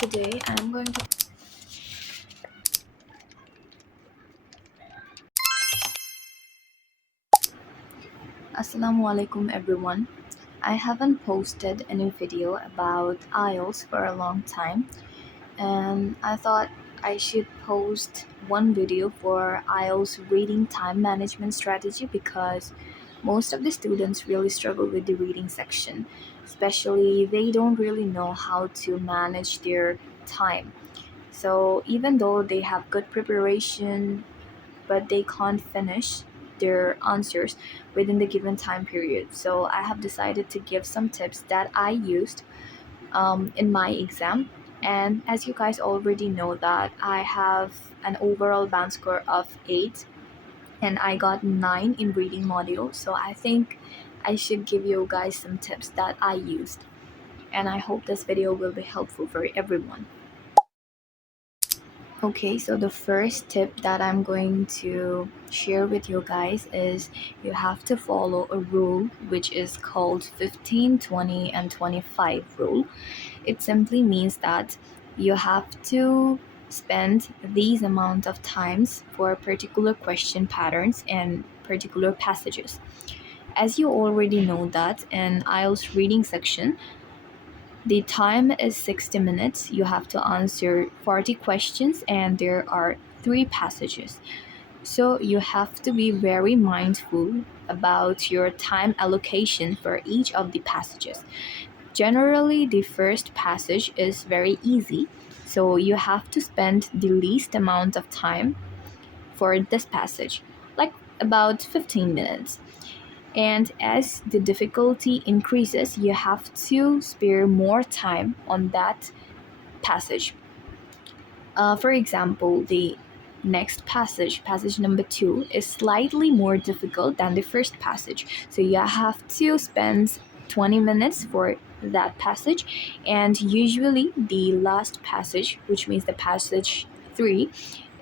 Today I'm going to Assalamu alaikum everyone. I haven't posted any video about IELTS for a long time, and I thought I should post one video for IELTS reading time management strategy because most of the students really struggle with the reading section, especially they don't really know how to manage their time. So even though they have good preparation, but they can't finish their answers within the given time period. So I have decided to give some tips that I used in my exam. And as you guys already know that I have an overall band score of 8 and I got 9 in reading module. So I think I should give you guys some tips that I used. And I hope this video will be helpful for everyone. Okay, so the first tip that I'm going to share with you guys is you have to follow a rule which is called 15, 20, and 25 rule. It simply means that you have to spend these amount of times for particular question patterns and particular passages. As you already know that in IELTS reading section, the time is 60 minutes. You have to answer 40 questions and there are 3 passages. So you have to be very mindful about your time allocation for each of the passages. Generally, the first passage is very easy, so you have to spend the least amount of time for this passage, like about 15 minutes. And as the difficulty increases, you have to spare more time on that passage. For example, the next passage, passage number 2, is slightly more difficult than the first passage. So you have to spend 20 minutes for that passage. And usually the last passage, which means the passage 3,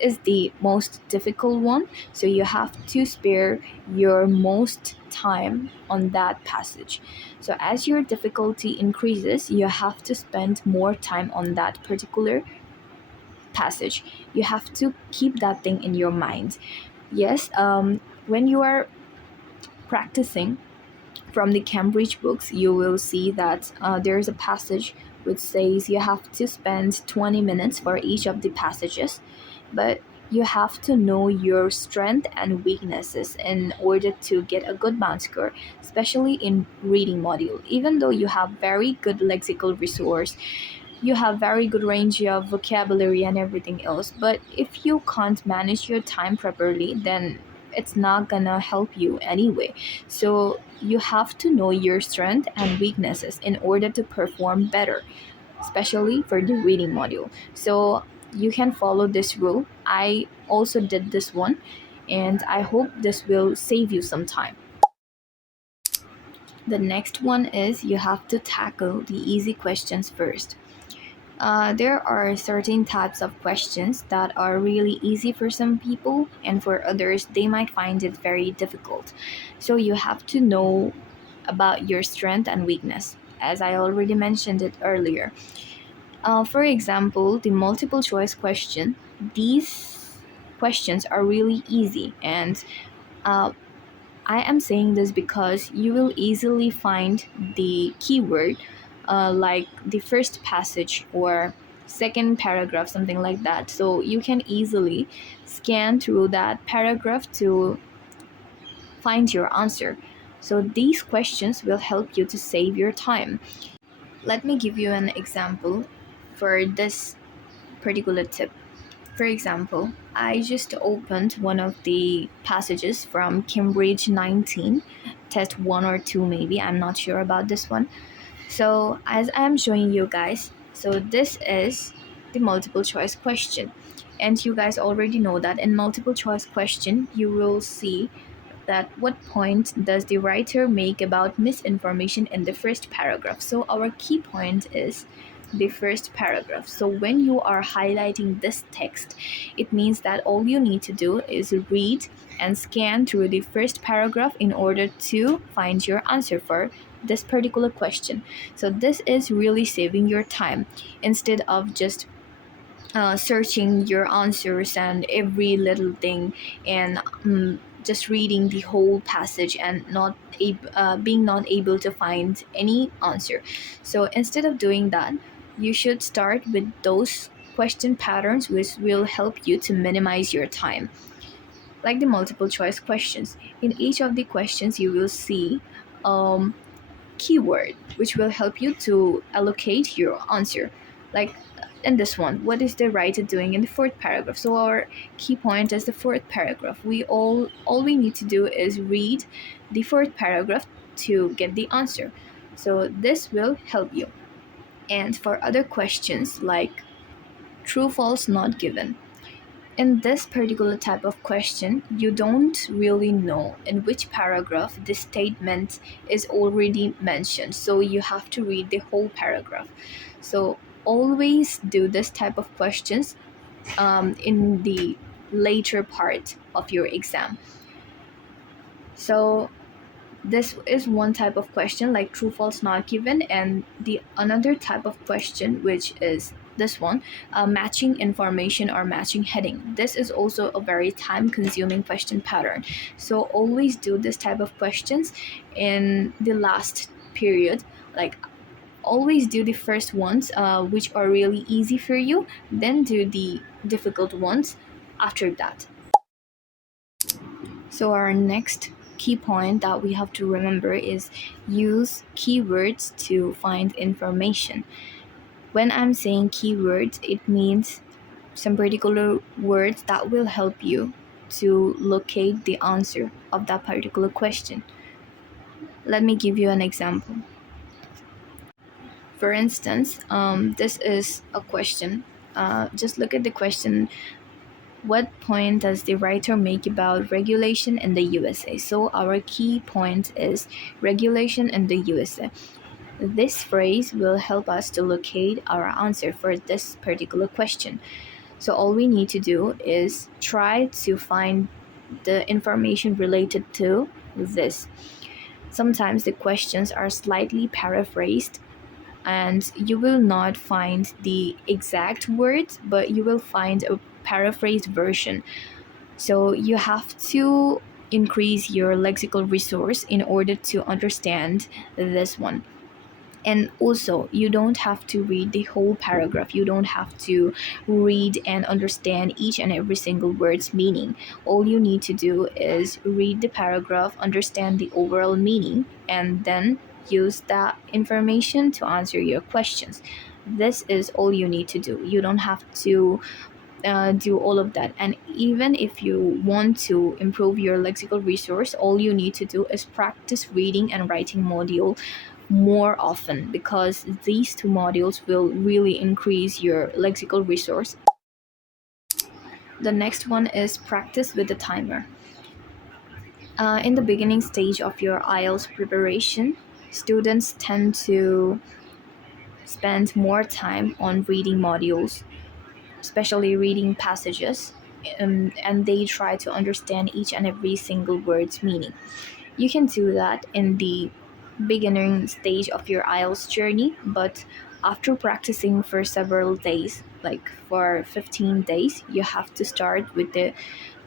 is the most difficult one. So you have to spare your most time on that passage. So as your difficulty increases, you have to spend more time on that particular passage. You have to keep that thing in your mind. Yes, when you are practicing from the Cambridge books, you will see that there is a passage which says you have to spend 20 minutes for each of the passages, but you have to know your strength and weaknesses in order to get a good band score, especially in reading module. Even though you have very good lexical resource, you have very good range of vocabulary and everything else, but if you can't manage your time properly, then it's not gonna help you anyway. So you have to know your strength and weaknesses in order to perform better, especially for the reading module. So you can follow this rule. I also did this one, and I hope this will save you some time. The next one is you have to tackle the easy questions first. There are certain types of questions that are really easy for some people, and for others, they might find it very difficult. So you have to know about your strength and weakness, as I already mentioned it earlier. For example, the multiple choice question, these questions are really easy, and uh, I am saying this because you will easily find the keyword like the first passage or second paragraph, something like that. So you can easily scan through that paragraph to find your answer. So these questions will help you to save your time. Let me give you an example for this particular tip. For example, I just opened one of the passages from Cambridge 19, test 1 or 2 maybe, I'm not sure about this one. So as I am showing you guys, so this is the multiple choice question. And you guys already know that in multiple choice question, you will see that what point does the writer make about misinformation in the first paragraph. So our key point is the first paragraph. So when you are highlighting this text, it means that all you need to do is read and scan through the first paragraph in order to find your answer for this particular question. So this is really saving your time instead of just searching your answers and every little thing, and just reading the whole passage and being not able to find any answer. So instead of doing that, you should start with those question patterns which will help you to minimize your time, like the multiple choice questions. In each of the questions you will see um, keyword which will help you to allocate your answer. Like in this one, what is the writer doing in the fourth paragraph? So our key point is the fourth paragraph. We all we need to do is read the fourth paragraph to get the answer. So this will help you. And for other questions like true false not given, in this particular type of question, you don't really know in which paragraph this statement is already mentioned. So you have to read the whole paragraph. So always do this type of questions in the later part of your exam. So this is one type of question, like true false not given. And the another type of question, which is this one, matching information or matching heading. This is also a very time consuming question pattern. So always do this type of questions in the last period. Like always do the first ones, which are really easy for you, then do the difficult ones after that. So our next key point that we have to remember is use keywords to find information. When I'm saying keywords, it means some particular words that will help you to locate the answer of that particular question. Let me give you an example. For instance, this is a question. Just look at the question. What point does the writer make about regulation in the USA? So our key point is regulation in the USA. This phrase will help us to locate our answer for this particular question. So all we need to do is try to find the information related to this. Sometimes the questions are slightly paraphrased and you will not find the exact words, but you will find a paraphrased version. So you have to increase your lexical resource in order to understand this one. And also, you don't have to read the whole paragraph. You don't have to read and understand each and every single word's meaning. All you need to do is read the paragraph, understand the overall meaning, and then use that information to answer your questions. This is all you need to do. You don't have to do all of that. And even if you want to improve your lexical resource, all you need to do is practice reading and writing module more often, because these two modules will really increase your lexical resource. The next one is practice with the timer. In the beginning stage of your IELTS preparation, students tend to spend more time on reading modules, especially reading passages, and they try to understand each and every single word's meaning. You can do that in the beginning stage of your IELTS journey, but after practicing for several days, like for 15 days, you have to start with the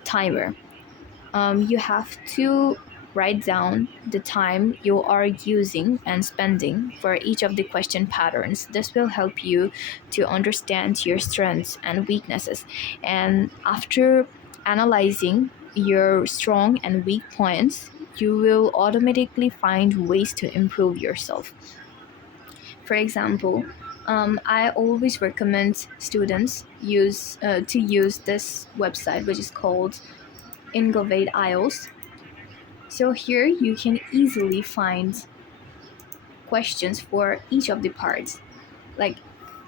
timer. You have to write down the time you are using and spending for each of the question patterns. This will help you to understand your strengths and weaknesses. And after analyzing your strong and weak points, you will automatically find ways to improve yourself. For example, I always recommend students to use this website, which is called Ingovate IELTS. So here you can easily find questions for each of the parts. Like,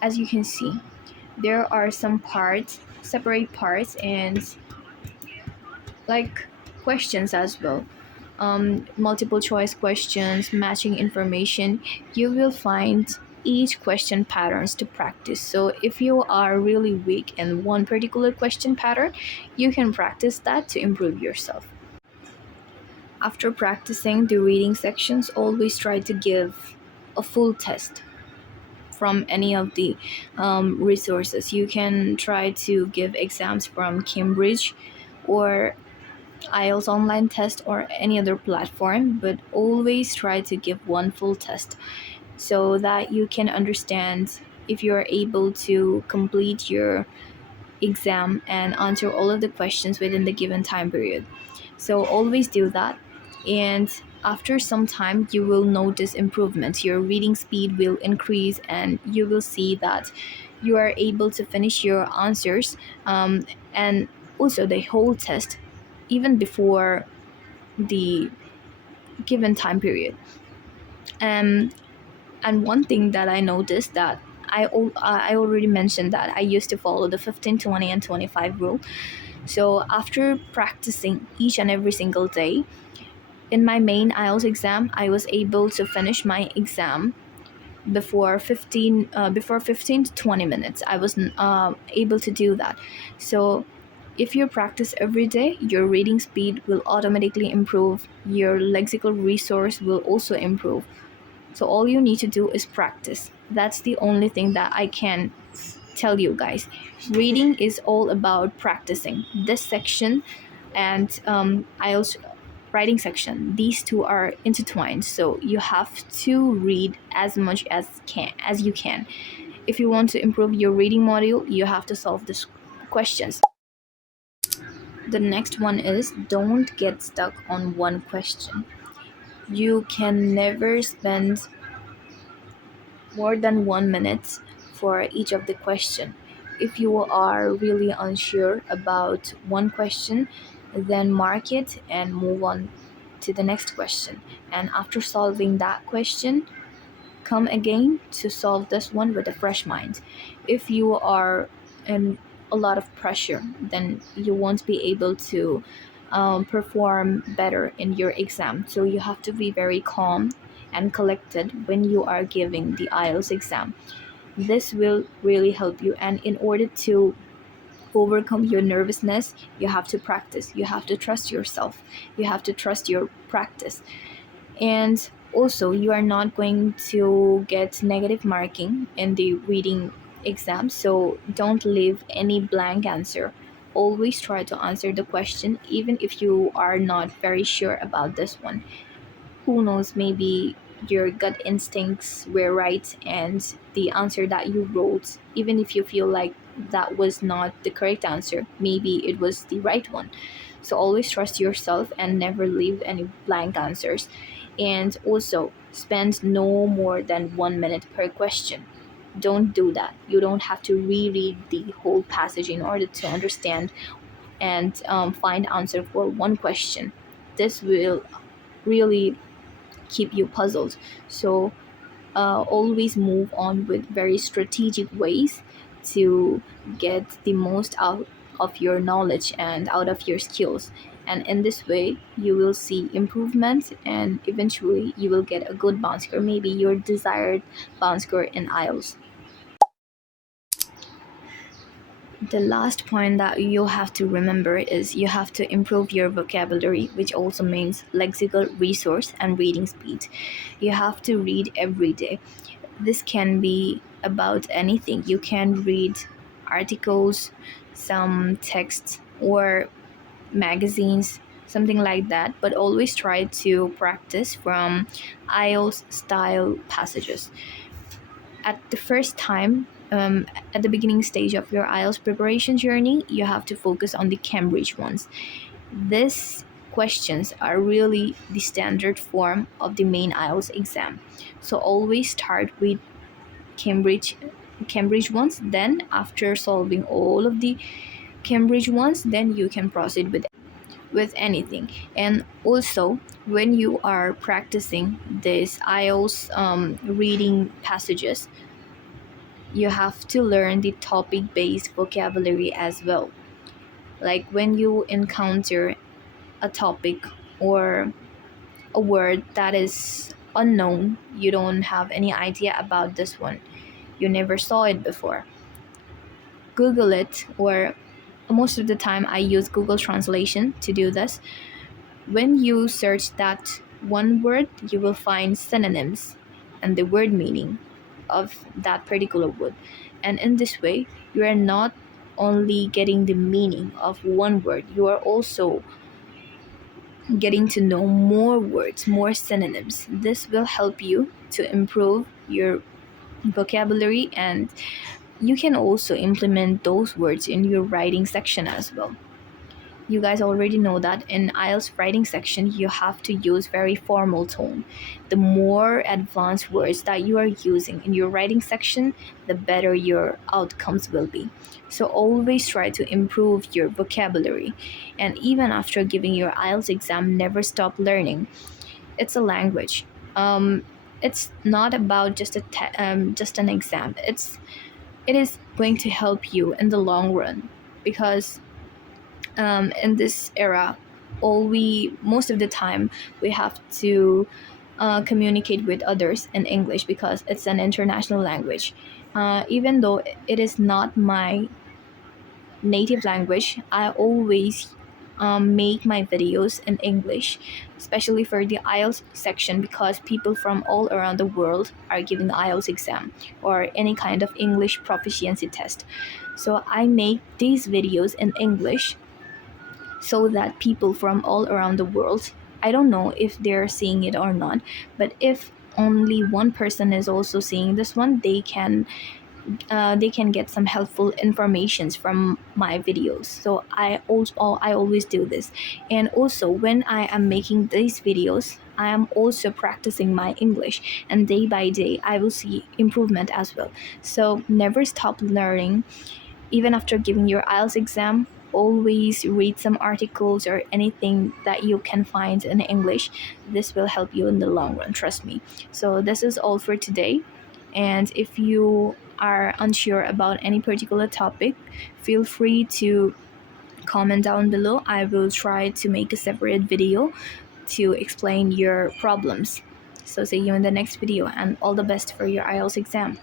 as you can see, there are some parts, separate parts, and like questions as well. Multiple choice questions, matching information. You will find each question patterns to practice. So if you are really weak in one particular question pattern, you can practice that to improve yourself. After practicing the reading sections, always try to give a full test from any of the resources. You can try to give exams from Cambridge or IELTS online test or any other platform, but always try to give one full test so that you can understand if you're able to complete your exam and answer all of the questions within the given time period. So always do that. And after some time, you will notice improvements. Your reading speed will increase, and you will see that you are able to finish your answers and also the whole test even before the given time period. Um, and one thing that I noticed that I already mentioned that I used to follow the 15, 20, and 25 rule. So after practicing each and every single day, in my main IELTS exam, I was able to finish my exam before 15 to 20 minutes. I was able to do that. So if you practice every day, your reading speed will automatically improve. Your lexical resource will also improve. So all you need to do is practice. That's the only thing that I can tell you guys. Reading is all about practicing. This section and IELTS writing section, these two are intertwined. So you have to read as much as you can. If you want to improve your reading module, you have to solve these questions. The next one is don't get stuck on one question. You can never spend more than 1 minute for each of the question. If you are really unsure about one question, then mark it and move on to the next question. And after solving that question, come again to solve this one with a fresh mind. If you are in a lot of pressure, then you won't be able to perform better in your exam. So you have to be very calm and collected when you are giving the IELTS exam. This will really help you. And in order to overcome your nervousness, you have to practice. You have to trust yourself. You have to trust your practice. And also, you are not going to get negative marking in the reading exam, so don't leave any blank answer. Always try to answer the question even if you are not very sure about this one. Who knows, maybe your gut instincts were right and the answer that you wrote, even if you feel like that was not the correct answer, maybe it was the right one. So always trust yourself and never leave any blank answers. And also spend no more than 1 minute per question. Don't do that. You don't have to reread the whole passage in order to understand and find answer for one question. This will really keep you puzzled. So always move on with very strategic ways to get the most out of your knowledge and out of your skills. And in this way, you will see improvement and eventually you will get a good bounce score, maybe your desired bounce score in IELTS. The last point that you have to remember is you have to improve your vocabulary, which also means lexical resource and reading speed. You have to read every day. This can be about anything. You can read articles, some texts, or magazines, something like that, but always try to practice from IELTS style passages. At the first time, at the beginning stage of your IELTS preparation journey, you have to focus on the Cambridge ones. These questions are really the standard form of the main IELTS exam. So always start with Cambridge Cambridge ones. Then after solving all of the Cambridge ones, then you can proceed with anything. And also, when you are practicing this IELTS reading passages, you have to learn the topic based vocabulary as well. Like when you encounter a topic or a word that is unknown, you don't have any idea about this one, you never saw it before, Google it, or most of the time I use Google Translation to do this. When you search that one word, you will find synonyms and the word meaning of that particular word. And in this way, you are not only getting the meaning of one word, you are also getting to know more words, more synonyms. This will help you to improve your vocabulary, and you can also implement those words in your writing section as well. You guys already know that in IELTS writing section, you have to use very formal tone. The more advanced words that you are using in your writing section, the better your outcomes will be. So always try to improve your vocabulary. And even after giving your IELTS exam, never stop learning. It's a language. It's not about just an exam. It is going to help you in the long run, because in this era, all we most of the time we have to communicate with others in English because it's an international language. Even though it is not my native language, I always make my videos in English, especially for the IELTS section, because people from all around the world are giving the IELTS exam or any kind of English proficiency test. So I make these videos in English so that people from all around the world, I don't know if they're seeing it or not, but if only one person is also seeing this one, they can get some helpful informations from my videos. So I always do this. And also when I am making these videos, I am also practicing my English, and day by day I will see improvement as well. So never stop learning. Even after giving your IELTS exam, always read some articles or anything that you can find in English. This will help you in the long run, trust me. So, this is all for today. And if you are unsure about any particular topic, feel free to comment down below. I will try to make a separate video to explain your problems. So, see you in the next video, and all the best for your IELTS exam.